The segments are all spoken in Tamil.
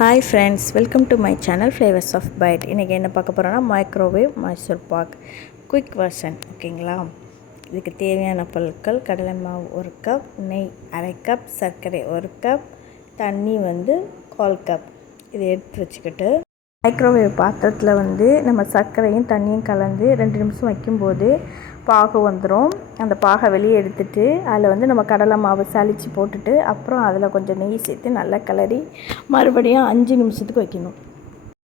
Hi friends, welcome to my channel flavours of bite. இன்றைக்கி என்ன பார்க்க போகிறோன்னா microwave Mysore pak quick version. ஓகேங்களா? இதுக்கு தேவையான பொருட்கள்: கடலை மாவு 1 கப், நெய் 1/2 கப், சர்க்கரை 1 கப், தண்ணி 1/4 கப். இதை எடுத்து வச்சுக்கிட்டு மைக்ரோவேவ் பாத்திரத்தில் நம்ம சர்க்கரையும் தண்ணியும் கலந்து 2 நிமிஷம் வைக்கும்போது பாகு வந்துடும். அந்த பாகை வெளியே எடுத்துட்டு அதில் நம்ம கடலை மாவு சலித்து போட்டுட்டு அப்புறம் அதில் கொஞ்சம் நெய் சேர்த்து நல்லா கிளறி மறுபடியும் 5 நிமிஷத்துக்கு வைக்கணும்.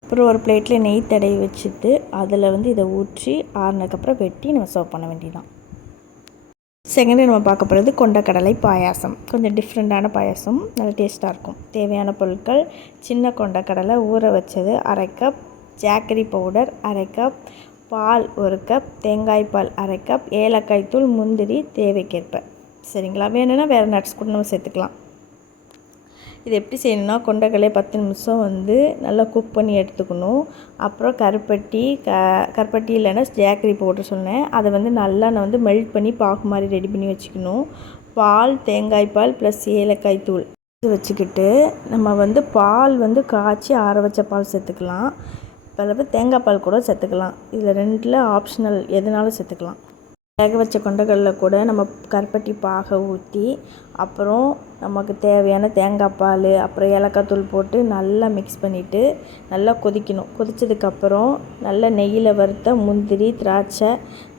அப்புறம் ஒரு பிளேட்டில் நெய் தடவி வச்சுட்டு அதில் இதை ஊற்றி ஆறுனதுக்கப்புறம் வெட்டி நம்ம சர்வ் பண்ண வேண்டியதான். செகண்டு நம்ம பார்க்க போகிறது கொண்டக்கடலை பாயாசம். கொஞ்சம் டிஃப்ரெண்ட்டான பாயாசம், நல்லா டேஸ்ட்டாக இருக்கும். தேவையான பொருட்கள்: சின்ன கொண்டக்கடலை ஊற வச்சது 1/2 கப், ஜாக்கரி பவுடர் 1/2 கப், பால் 1 கப், தேங்காய் பால் 1/2 கப், ஏலக்காய் தூள், முந்திரி தேவைக்கேற்ப. சரிங்களா? வேணும்னா வேறு நட்ஸ் கூட நம்ம சேர்த்துக்கலாம். இது எப்படி செய்யணும்னா, கொண்டக்கடலையை 10 நிமிஷம் நல்லா குக் பண்ணி எடுத்துக்கணும். அப்புறம் கருப்பட்டி இல்லைன்னா ஜாக்கரி பவுடர் சொன்னேன், அதை நல்லா நான் மெல்ட் பண்ணி பாகு மாதிரி ரெடி பண்ணி வச்சுக்கணும். பால், தேங்காய் பால் ப்ளஸ் ஏலக்காய் தூள் வச்சுக்கிட்டு நம்ம பால் காய்ச்சி ஆற வச்ச பால் சேர்த்துக்கலாம். பிறகு தேங்காய் பால் கூட சேர்த்துக்கலாம். இதில் 2ல் ஆப்ஷனல், எதுனாலும் சேர்த்துக்கலாம். வேக வச்ச கொண்டக்கடலை கூட நம்ம கருப்பட்டி பாகை ஊற்றி அப்புறம் நமக்கு தேவையான தேங்காய் பால் அப்புறம் ஏலக்காய் தூள் போட்டு நல்லா மிக்ஸ் பண்ணிவிட்டு நல்லா கொதிக்கணும். கொதித்ததுக்கப்புறம் நல்லா நெய்யில் வறுத்த முந்திரி, திராட்சை,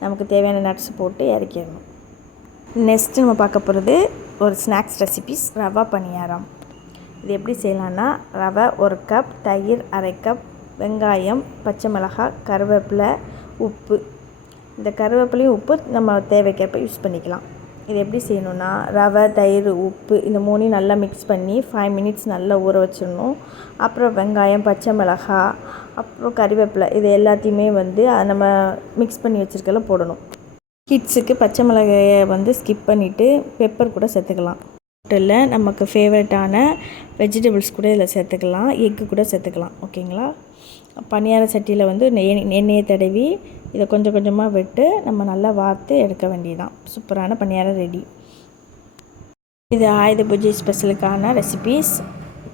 நமக்கு தேவையான நட்ஸ் போட்டு இறக்கிடணும். நெக்ஸ்ட்டு நம்ம பார்க்க போகிறது ஒரு ஸ்நாக்ஸ் ரெசிபிஸ், ரவா பணியாரம். இது எப்படி செய்யலான்னா, ரவை 1 கப், தயிர் 1/2 கப், வெங்காயம், பச்சை மிளகாய், கருவேப்பிலை, உப்பு. இந்த கருவேப்பிலையும் உப்பு நம்ம தேவைக்கேற்ப யூஸ் பண்ணிக்கலாம். இது எப்படி செய்யணுன்னா, ரவை, தயிர், உப்பு இந்த 3ஐயும் நல்லா மிக்ஸ் பண்ணி 5 மினிட்ஸ் நல்லா ஊற வச்சிடணும். அப்புறம் வெங்காயம், பச்சை மிளகாய், அப்புறம் கருவேப்பிலை, இது எல்லாத்தையுமே நம்ம மிக்ஸ் பண்ணி வச்சுருக்கல போடணும். கிட்ஸுக்கு பச்சை மிளகாயை ஸ்கிப் பண்ணிவிட்டு பெப்பர் கூட சேர்த்துக்கலாம். இல்லை, நமக்கு ஃபேவரட்டான வெஜிடபிள்ஸ் கூட இதில் சேர்த்துக்கலாம். எக்கு கூட சேர்த்துக்கலாம். ஓகேங்களா? பணியார சட்டியில் எண்ணெயை தடவி இதை கொஞ்சம் கொஞ்சமாக விட்டு நம்ம நல்லா வார்த்து எடுக்க வேண்டியதான். சூப்பரான பணியாரம் ரெடி. இது ஆயுத பூஜை ஸ்பெஷலுக்கான ரெசிபீஸ்.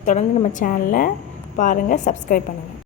தொடர்ந்து நம்ம சேனலை பாருங்கள், சப்ஸ்கிரைப் பண்ணுங்கள்.